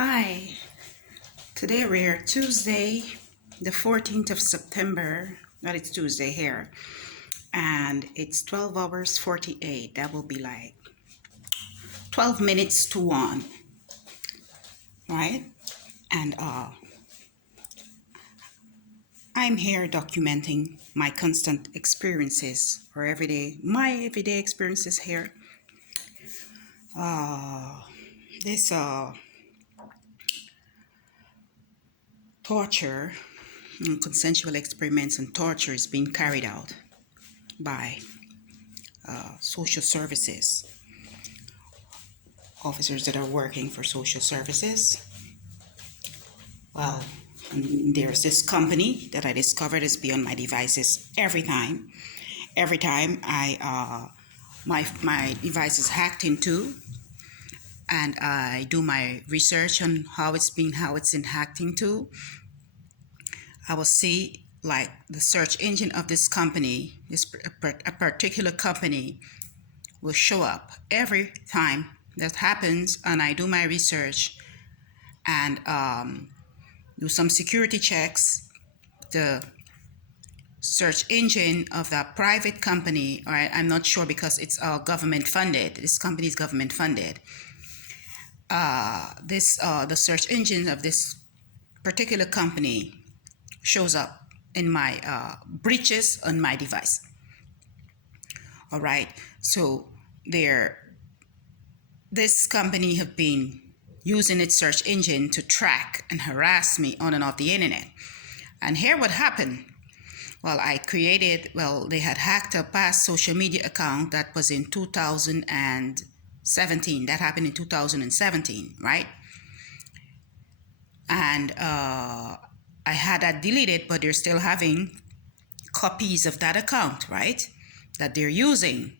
Hi, today we're Tuesday, the 14th of September. Well, it's Tuesday here, and it's 12 hours 48. That will be like 12 minutes to 1, right? And I'm here documenting my constant experiences or my everyday experiences here. This torture, consensual experiments and torture is being carried out by social services, officers that are working for social services. Well, there's this company that I discovered is beyond my devices every time. Every time my device is hacked into, and I do my research on how it's been hacked into, I will see like the search engine of this company, a particular company will show up every time that happens, and I do my research and do some security checks. The search engine of that private company, or I'm not sure because it's government funded. This company is government funded. The search engine of this particular company shows up in my breaches on my device. All right, so this company have been using its search engine to track and harass me on and off the internet. And here what happened. Well, they had hacked a past social media account that was in 2017. That happened in 2017, right? And I had that deleted, but they're still having copies of that account, right? That they're using.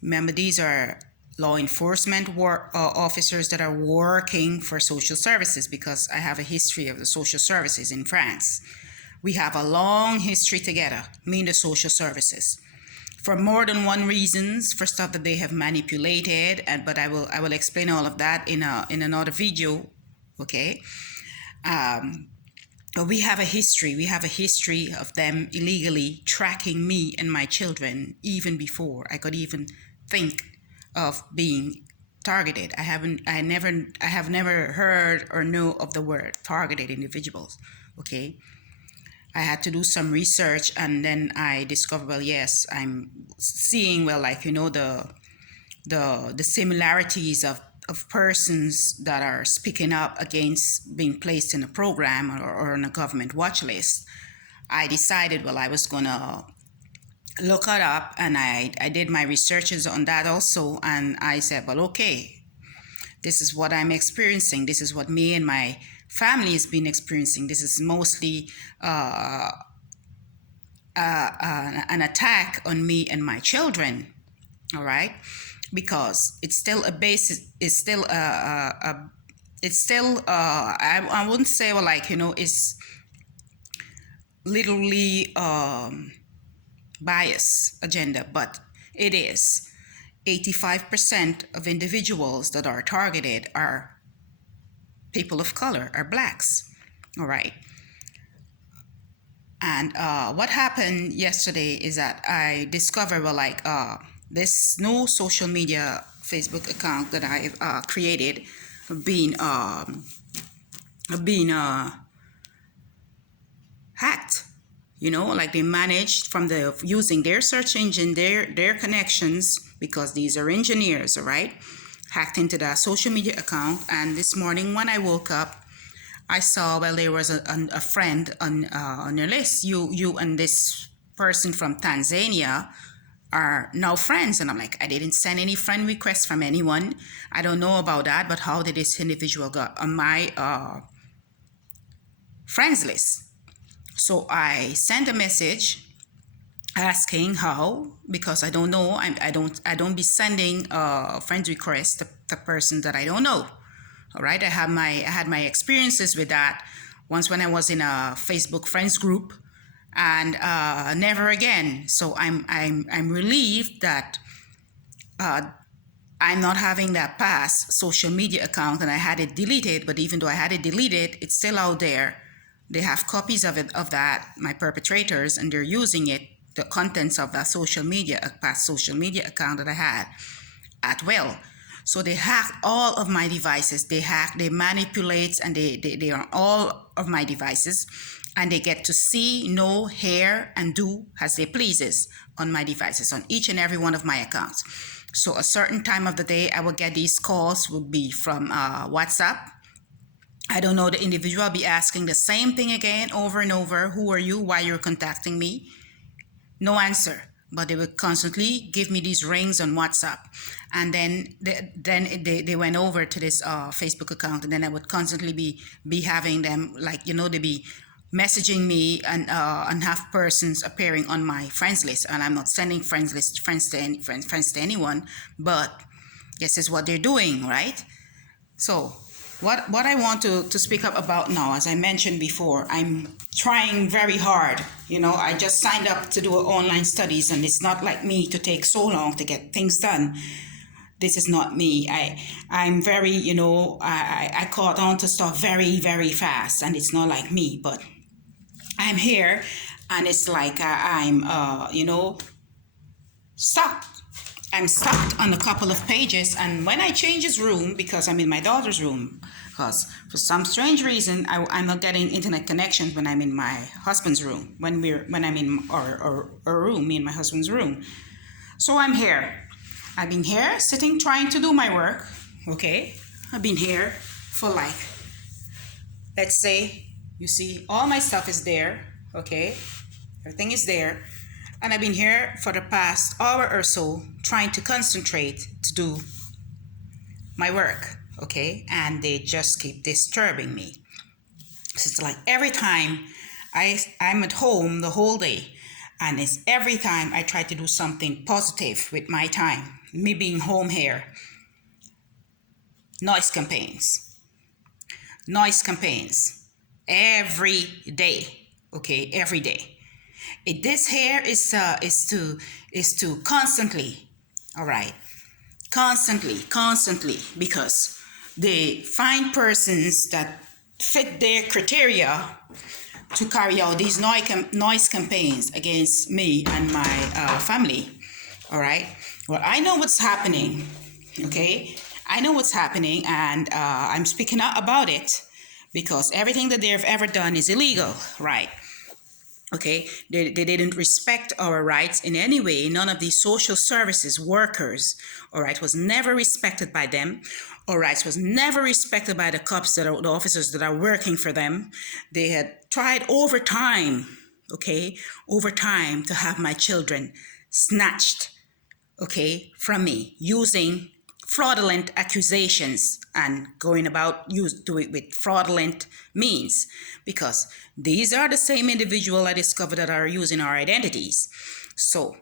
Remember, these are law enforcement officers that are working for social services, because I have a history of the social services in France. We have a long history together, me and the social services, for more than one reasons, for stuff that they have manipulated, but I will explain all of that in another video, okay? But we have a history. We have a history of them illegally tracking me and my children even before I could even think of being targeted. I have never heard or know of the word targeted individuals. Okay, I had to do some research, and then I discovered, well, yes, I'm seeing, well, like, the similarities of persons that are speaking up against being placed in a program or on a government watch list. I decided, well, I was gonna look it up, and I did my researches on that also, and I said, well, okay, this is what I'm experiencing. This is what me and my family has been experiencing. This is mostly an attack on me and my children, all right? Because it's still a basis, it's still I wouldn't say, well, like, it's literally bias agenda, but it is. 85% of individuals that are targeted are people of color, are blacks, all right? And what happened yesterday is that I discovered, well, like, this new social media Facebook account that I've created have been hacked. Like, they managed from using their search engine, their connections, because these are engineers, all right, hacked into that social media account. And this morning when I woke up, I saw, well, there was a friend on your list. You and this person from Tanzania are now friends. And I'm like, I didn't send any friend requests from anyone. I don't know about that, but how did this individual got on my friends list? So I sent a message asking how, because I don't know. I don't be sending friend requests to person that I don't know. All right, I had my experiences with that once when I was in a Facebook friends group, and never again. So I'm relieved that I'm not having that past social media account, and I had it deleted, but even though I had it deleted, it's still out there. They have copies of it, of that, my perpetrators, and they're using it, the contents of that social media, a past social media account that I had at will. So they hack all of my devices. They hack, they manipulate, and they are all of my devices, and they get to see, know, hear, and do as they pleases on my devices, on each and every one of my accounts. So a certain time of the day, I will get these calls, would be from WhatsApp. I don't know the individual. I'll be asking the same thing again, over and over. Who are you? Why you're contacting me? No answer. But they would constantly give me these rings on WhatsApp. And then they went over to this Facebook account, and then I would constantly be having them, like, they be messaging me, and have persons appearing on my friends list. And I'm not sending friends to anyone, but this is what they're doing, right? So what I want to speak up about now, as I mentioned before, I'm trying very hard. I just signed up to do online studies, and it's not like me to take so long to get things done. This is not me. I'm very, I caught on to stuff very, very fast, and it's not like me, but I'm here, and it's like I'm, stuck. I'm stuck on a couple of pages, and when I change his room, because I'm in my daughter's room, because for some strange reason I'm not getting internet connections when I'm in my husband's room, when I'm in our room, me and my husband's room. So I'm here. I've been here sitting trying to do my work. Okay, I've been here for, like, let's say, you see, all my stuff is there. Okay, everything is there. And I've been here for the past hour or so trying to concentrate to do my work, okay? And they just keep disturbing me. So it's like every time I'm at home the whole day, and it's every time I try to do something positive with my time, me being home here, noise campaigns, every day, okay, every day. This here is to constantly, all right, constantly, because they find persons that fit their criteria to carry out these noise campaigns against me and my family. All right. Well, I know what's happening. Okay, I know what's happening, and I'm speaking out about it because everything that they've ever done is illegal, right? Okay, they didn't respect our rights in any way. None of these social services workers, all right, was never respected by them. Our rights was never respected by the cops, the officers that are working for them. They had tried over time to have my children snatched, okay, from me, using fraudulent accusations and going about do it with fraudulent means, because these are the same individual I discovered that are using our identities. So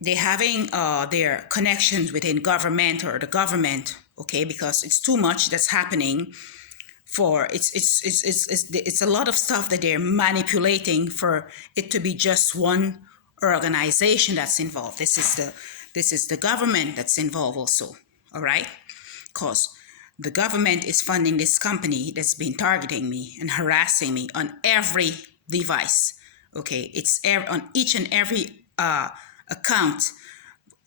they're having their connections within government or the government, okay, because it's too much that's happening. For it's a lot of stuff that they're manipulating for it to be just one organization that's involved. This is the government that's involved also. All right, because the government is funding this company that's been targeting me and harassing me on every device. Okay, it's on each and every account,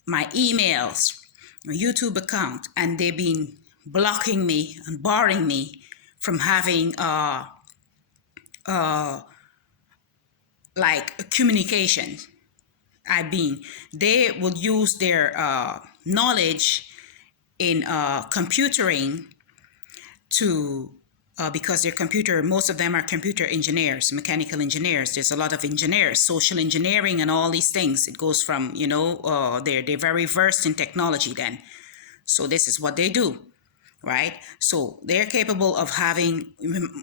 my emails, my YouTube account, and they've been blocking me and barring me from having like communication. They would use their knowledge in computering to because most of them are computer engineers, mechanical engineers. There's a lot of engineers, social engineering and all these things. It goes from, they're very versed in technology then. So this is what they do, right? So they're capable of having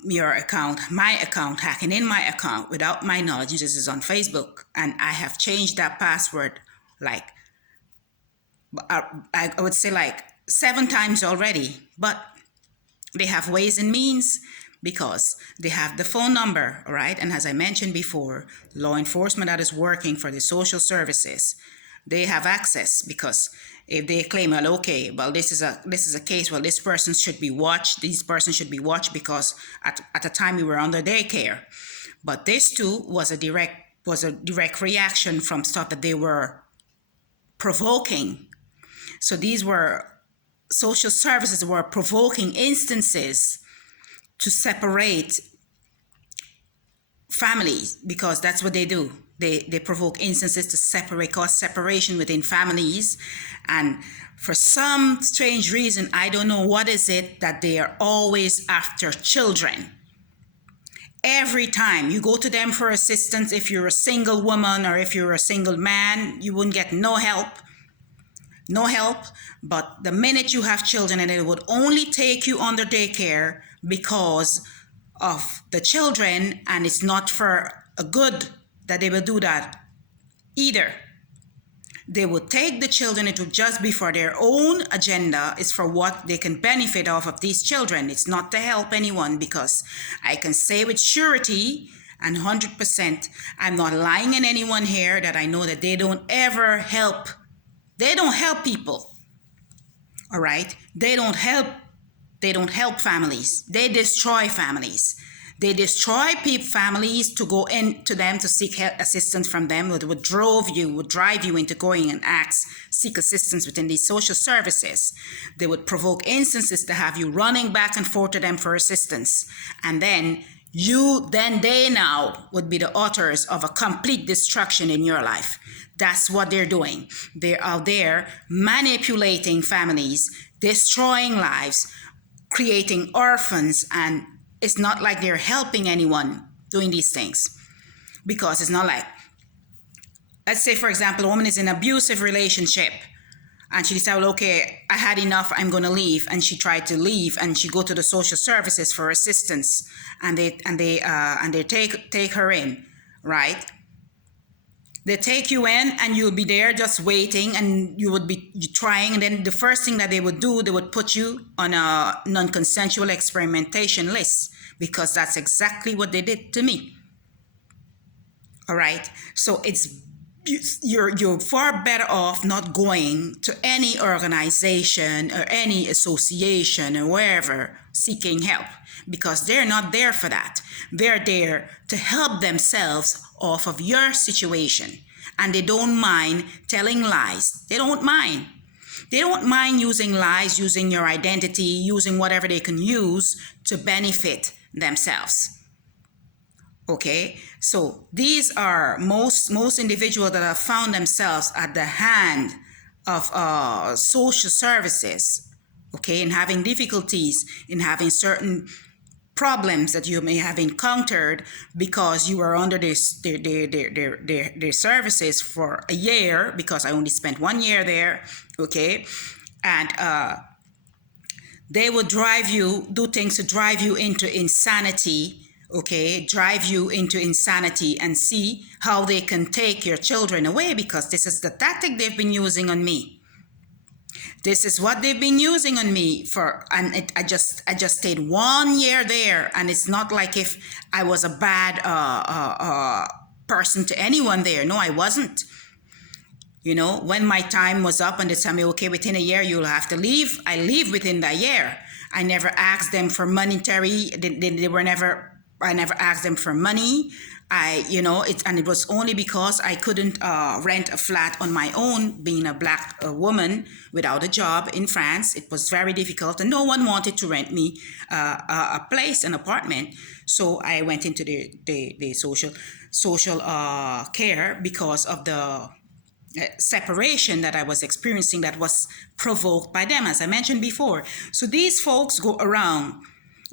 your account, my account, hacking in my account without my knowledge. This is on Facebook, and I have changed that password like, I would say like 7 times already, but they have ways and means because they have the phone number, right? And as I mentioned before, law enforcement that is working for the social services, they have access, because if they claim, well, okay, well, this is a case, well, this person should be watched, because at the time we were under their care. But this too was a direct reaction from stuff that they were provoking. So these were social services were provoking instances to separate families, because that's what they do. They provoke instances to cause separation within families. And for some strange reason, I don't know what is it, that they are always after children. Every time you go to them for assistance, if you're a single woman or if you're a single man, you wouldn't get no help. But the minute you have children, and it would only take you under daycare because of the children, and it's not for a good that they will do that either. They would take the children, it would just be for their own agenda, it's for what they can benefit off of these children. It's not to help anyone, because I can say with surety and 100%, I'm not lying in anyone here, that I know that they don't ever help. They don't help people. All right? They don't help families. They destroy families. They destroy families to go into them to seek assistance from them. It would drive you into going and seek assistance within these social services. They would provoke instances to have you running back and forth to them for assistance. And then they now would be the authors of a complete destruction in your life. That's what they're doing. They're out there manipulating families, destroying lives, creating orphans, and it's not like they're helping anyone doing these things. Because it's not like, let's say, for example, a woman is in an abusive relationship and she decided, okay, I had enough, I'm going to leave. And she tried to leave, and she go to the social services for assistance, and they take her in, right? They take you in, and you'll be there just waiting, and you would be trying. And then the first thing that they would do, they would put you on a non-consensual experimentation list, because that's exactly what they did to me. All right. So you're far better off not going to any organization or any association or wherever seeking help, because they're not there for that. They're there to help themselves off of your situation, and they don't mind telling lies. They don't mind using lies, using your identity, using whatever they can use to benefit themselves. Okay, so these are most individuals that have found themselves at the hand of social services, okay, and having difficulties in having certain problems that you may have encountered because you were under their services for a year, because I only spent 1 year there, okay, and they will do things to drive you into insanity. Okay, drive you into insanity, and see how they can take your children away, because this is the tactic they've been using on me. This is what they've been using on me I just stayed 1 year there, and it's not like if I was a bad person to anyone there. No, I wasn't. You know, when my time was up and they tell me, okay, within a year you'll have to leave, I leave within that year. I never asked them for monetary. I never asked them for money. It was only because I couldn't rent a flat on my own, being a black woman without a job in France. It was very difficult, and no one wanted to rent me a place, an apartment. So I went into the social care, because of the separation that I was experiencing that was provoked by them, as I mentioned before. So these folks go around,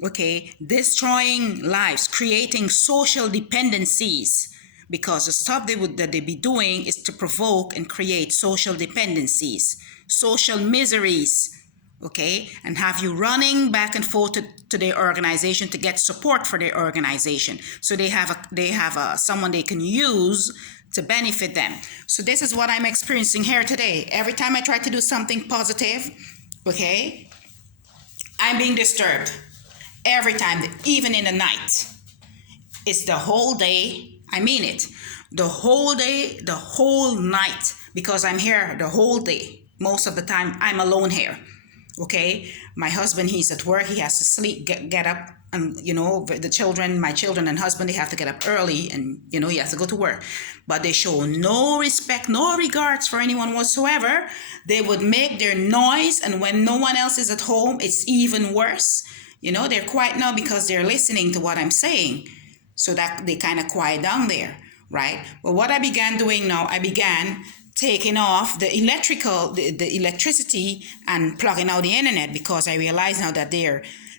okay, destroying lives, creating social dependencies, because the stuff that they be doing is to provoke and create social dependencies, social miseries, okay, and have you running back and forth to their organization to get support for their organization. So they have someone they can use to benefit them. So this is what I'm experiencing here today. Every time I try to do something positive, okay, I'm being disturbed. Every time, even in the night. It's the whole day. I mean it. The whole day, the whole night. because I'm here the whole day. Most of the time, I'm alone here. Okay, my husband, he's at work, he has to sleep, get up, and the children, my children and husband, they have to get up early, and he has to go to work. But they show no respect, no regards for anyone whatsoever. They would make their noise, and when no one else is at home, it's even worse. They're quiet now because they're listening to what I'm saying, so that they kind of quiet down there, right? But what I began doing now, I began taking off the electricity and plugging out the internet, because I realize now that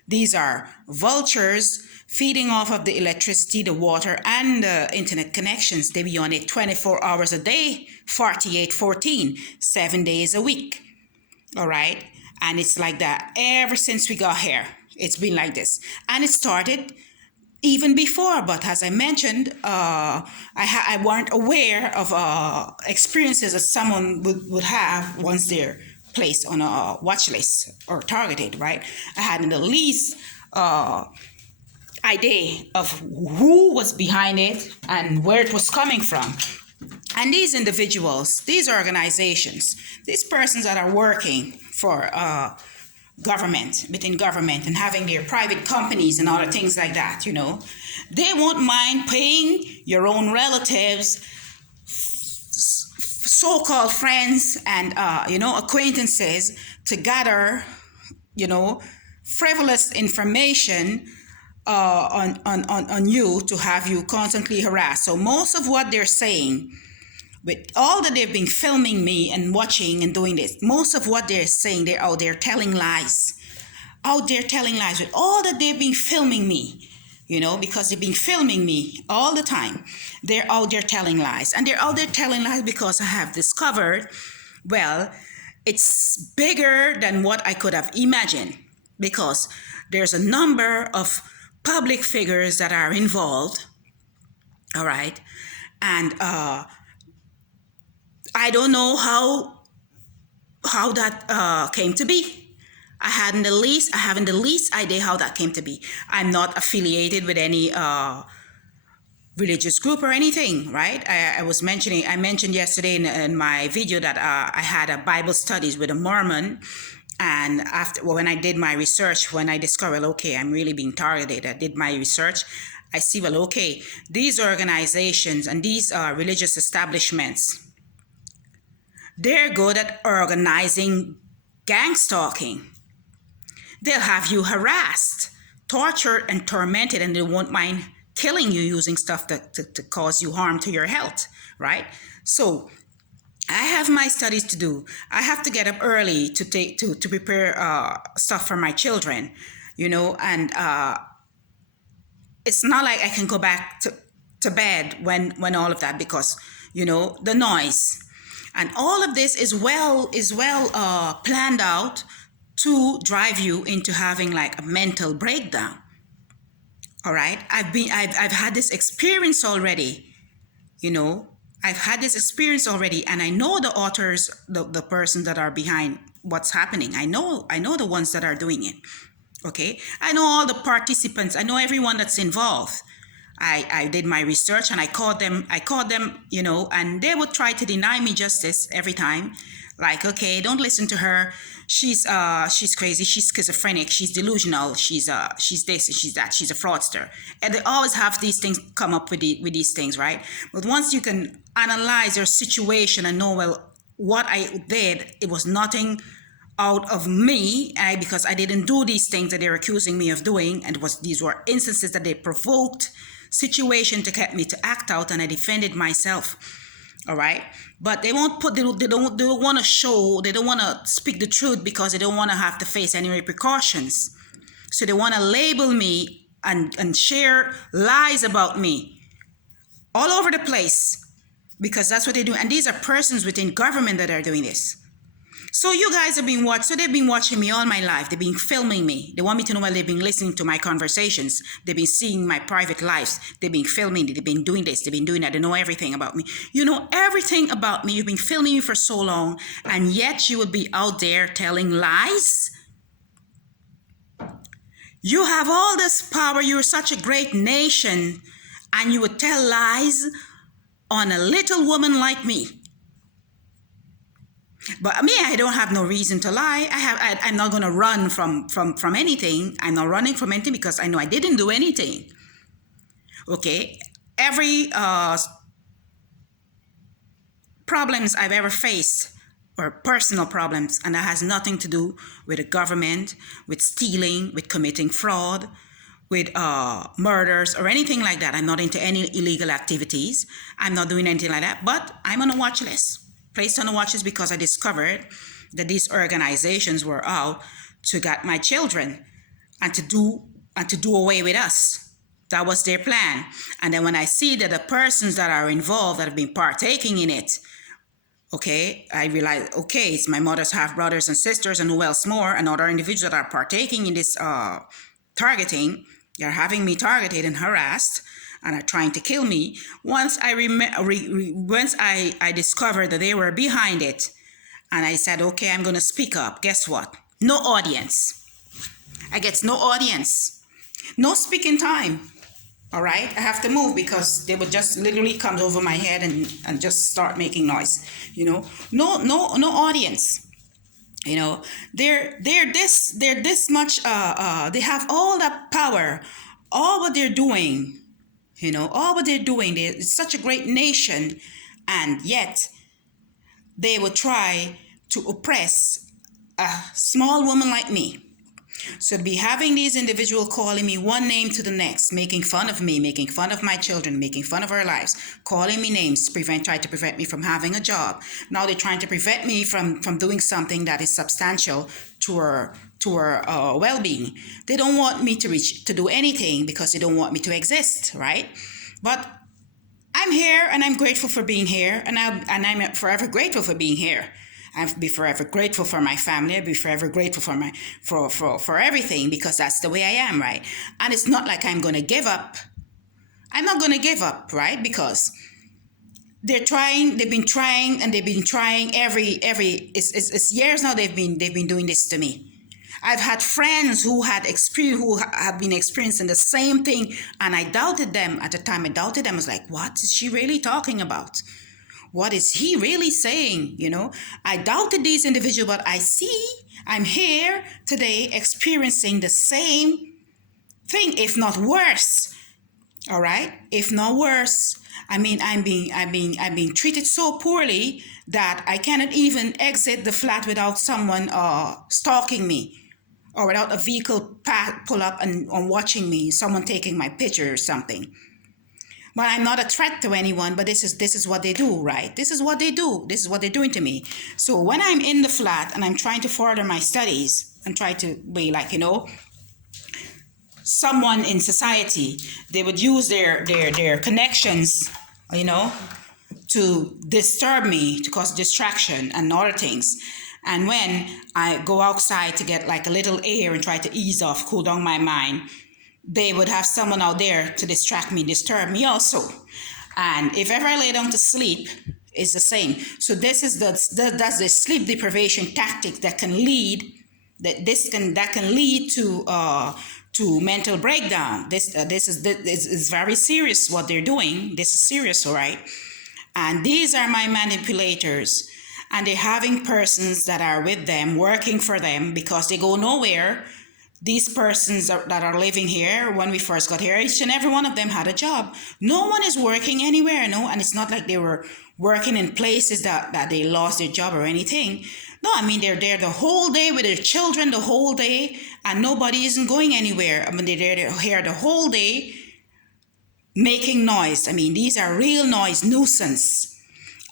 these are vultures feeding off of the electricity, the water, and the internet connections. They be on it 24 hours a day, 48/14, 7 days a week. All right. And it's like that ever since we got here. It's been like this. And it started even before, but as I mentioned, I weren't aware of experiences that someone would have once they're placed on a watch list or targeted, right? I hadn't the least idea of who was behind it and where it was coming from. And these individuals, these organizations, these persons that are working for government, within government, and having their private companies and other things like that, they won't mind paying your own relatives, so-called friends, and acquaintances to gather frivolous information on you, to have you constantly harassed. So most of what they're saying, with all that they've been filming me and watching and doing this, most of what they're saying, they're out there telling lies. Out there telling lies with all that they've been filming me, because they've been filming me all the time. They're out there telling lies. And they're out there telling lies because I have discovered, well, it's bigger than what I could have imagined, because there's a number of public figures that are involved. All right. And I don't know how that came to be. I haven't the least idea how that came to be. I'm not affiliated with any religious group or anything, right? I mentioned yesterday in my video that I had a Bible studies with a Mormon. And when I did my research, when I discovered, okay, I'm really being targeted, I did my research. I see, well, okay, these organizations and these religious establishments, they're good at organizing gangstalking. They'll have you harassed, tortured, and tormented, and they won't mind killing you using stuff to cause you harm to your health, right? So I have my studies to do. I have to get up early to prepare stuff for my children, and it's not like I can go back to bed when all of that, because the noise. And all of this is well planned out to drive you into having like a mental breakdown. All right. I've had this experience already, I've had this experience already, and I know the authors, the person that are behind what's happening. I know the ones that are doing it. Okay. I know all the participants. I know everyone that's involved. I did my research, and I called them, and they would try to deny me justice every time. Like, okay, don't listen to her. She's crazy. She's schizophrenic. She's delusional. She's this and she's that. She's a fraudster. And they always have these things come up with these things, right? But once you can analyze their situation and know, well, what I did, it was nothing out of me, because I didn't do these things that they're accusing me of doing, and these were instances that they provoked situation to get me to act out, and I defended myself. All right. But they won't they don't want to show, they don't want to speak the truth, because they don't want to have to face any repercussions. So they want to label me and share lies about me all over the place, because that's what they do. And these are persons within government that are doing this. So you guys have been watching. So they've been watching me all my life. They've been filming me. They want me to know, well, they've been listening to my conversations. They've been seeing my private lives. They've been filming me. They've been doing this. They've been doing that. They know everything about me. You know everything about me. You've been filming me for so long, and yet you would be out there telling lies. You have all this power. You're such a great nation, and you would tell lies on a little woman like me. But me, I don't have no reason to lie. I'm not going to run from anything. I'm not running from anything because I know I didn't do anything. Okay, every problems I've ever faced or personal problems, and that has nothing to do with the government, with stealing, with committing fraud, with murders or anything like that. I'm not into any illegal activities. I'm not doing anything like that, but I'm on a watch list. Placed on a watch list because I discovered that these organizations were out to get my children and to do away with us. That was their plan. And then when I see that the persons that are involved that have been partaking in it, okay, I realize, okay, it's my mother's half brothers and sisters and who else more, and other individuals that are partaking in this targeting. They're having me targeted and harassed and are trying to kill me. Once I discovered that they were behind it, and I said, okay, I'm going to speak up. Guess what? No audience. I get no audience. No speaking time. All right? I have to move because they would just literally come over my head and just start making noise. You know? No audience. You know, they're this much they have all that power, all what they're doing, you know, all what they're doing. It's such a great nation, and yet they will try to oppress a small woman like me. So to be having these individuals calling me one name to the next, making fun of me, making fun of my children, making fun of our lives, calling me names, try to prevent me from having a job. Now they're trying to prevent me from doing something that is substantial to our well-being. They don't want me to do anything because they don't want me to exist, right? But I'm here and I'm grateful for being here, and I'm forever grateful for being here. I'll be forever grateful for my family. I'll be forever grateful for everything because that's the way I am, right? And it's not like I'm going to give up. I'm not going to give up, right? Because they've been trying it's years now they've been doing this to me. I've had friends who have been experiencing the same thing, and I doubted them. At the time I doubted them. I was like, what is she really talking about? What is he really saying? You know, I doubted these individuals, but I'm here today experiencing the same thing, if not worse. All right, if not worse. I mean, I'm being treated so poorly that I cannot even exit the flat without someone stalking me, or without a vehicle pull up and watching me, someone taking my picture or something. But I'm not a threat to anyone, but this is what they do, right? This is what they do. This is what they're doing to me. So when I'm in the flat and I'm trying to further my studies and try to be like, you know, someone in society, they would use their connections, you know, to disturb me, to cause distraction and other things. And when I go outside to get like a little air and try to ease off, cool down my mind, they would have someone out there to distract me, disturb me also. And if ever I lay down to sleep, it's the same. So this is that's the sleep deprivation tactic that can lead to mental breakdown. This is very serious what they're doing. This is serious, all right? And these are my manipulators, and they're having persons that are with them, working for them, because they go nowhere. These persons that are living here, when we first got here, each and every one of them had a job. No one is working anywhere, no, and it's not like they were working in places that they lost their job or anything. No, I mean, they're there the whole day with their children the whole day, and nobody isn't going anywhere. I mean, they're here the whole day making noise. I mean, these are real noise, nuisance.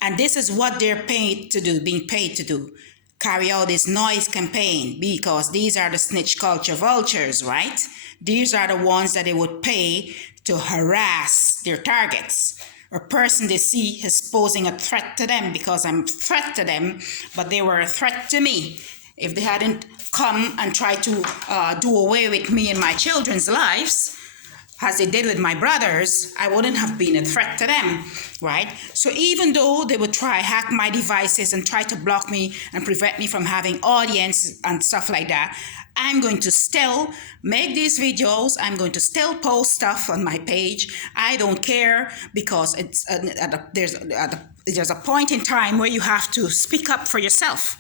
And this is what they're paid to do, being paid to do. Carry out this noise campaign, because these are the snitch culture vultures, right? These are the ones that they would pay to harass their targets, or person they see as posing a threat to them, because I'm a threat to them, but they were a threat to me. If they hadn't come and tried to do away with me and my children's lives, as they did with my brothers, I wouldn't have been a threat to them, right? So even though they would try hack my devices and try to block me and prevent me from having audience and stuff like that, I'm going to still make these videos. I'm going to still post stuff on my page. I don't care, because there's a point in time where you have to speak up for yourself.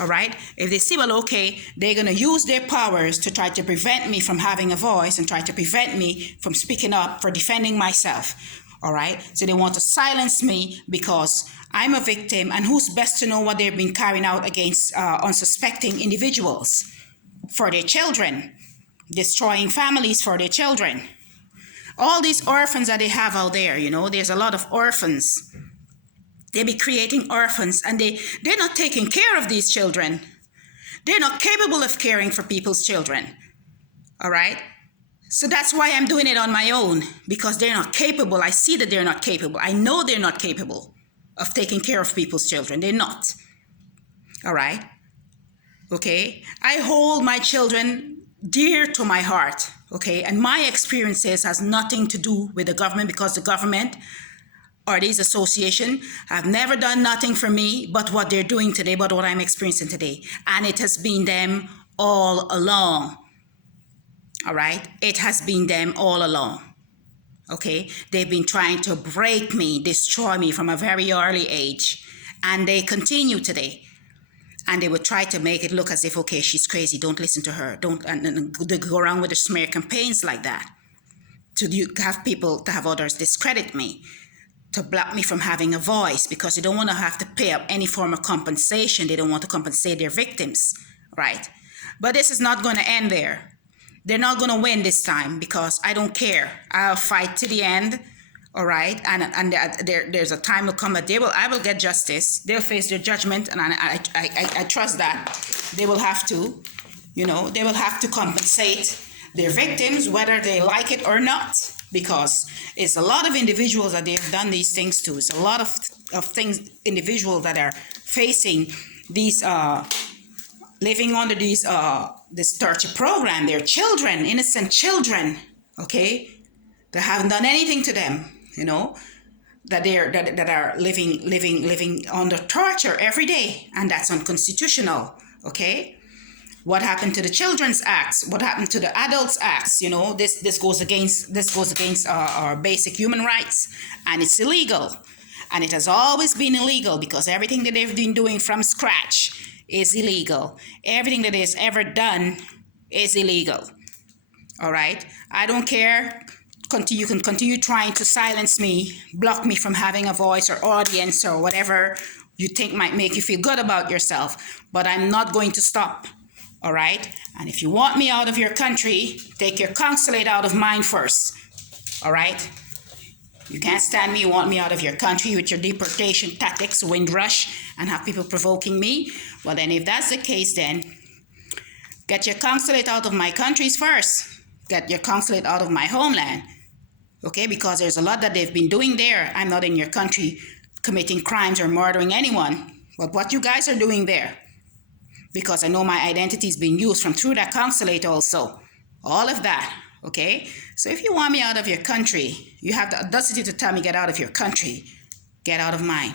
All right? If they see, well, okay, they're going to use their powers to try to prevent me from having a voice and try to prevent me from speaking up for defending myself. All right? So they want to silence me because I'm a victim, and who's best to know what they've been carrying out against unsuspecting individuals for their children, destroying families for their children. All these orphans that they have out there, you know, there's a lot of orphans. They be creating orphans, and they're not taking care of these children. They're not capable of caring for people's children. All right? So that's why I'm doing it on my own, because they're not capable. I see that they're not capable. I know they're not capable of taking care of people's children. They're not. All right? Okay? I hold my children dear to my heart. Okay? And my experiences has nothing to do with the government, because the government or these associations have never done nothing for me but what they're doing today, but what I'm experiencing today. And it has been them all along. All right? It has been them all along. Okay? They've been trying to break me, destroy me from a very early age. And they continue today. And they would try to make it look as if, okay, she's crazy, don't listen to her. And they go around with the smear campaigns like that. To have others discredit me, to block me from having a voice, because they don't want to have to pay up any form of compensation. They don't want to compensate their victims, right? But this is not going to end there. They're not going to win this time, because I don't care. I'll fight to the end, all right? And there's a time will come that I will get justice. They'll face their judgment, and I trust that. They will have to, you know, they will have to compensate their victims, whether they like it or not. Because it's a lot of individuals that they've done these things to. It's a lot of individuals that are facing these, living under this torture program. They're children, innocent children, okay? They haven't done anything to them, you know, that are living under torture every day, and that's unconstitutional, okay? What happened to the Children's Acts? What happened to the Adults Acts? You know, this goes against our basic human rights, and it's illegal. And it has always been illegal, because everything that they've been doing from scratch is illegal. Everything that is ever done is illegal. All right? I don't care. You can continue trying to silence me, block me from having a voice or audience or whatever you think might make you feel good about yourself. But I'm not going to stop. All right? And if you want me out of your country, take your consulate out of mine first. All right? You can't stand me. You want me out of your country with your deportation tactics, Windrush, and have people provoking me. Well, then if that's the case, then get your consulate out of my countries first. Get your consulate out of my homeland. Okay? Because there's a lot that they've been doing there. I'm not in your country committing crimes or murdering anyone. But what you guys are doing there, because I know my identity is being used through that consulate also. All of that, okay? So if you want me out of your country, you have the audacity to tell me get out of your country. Get out of mine.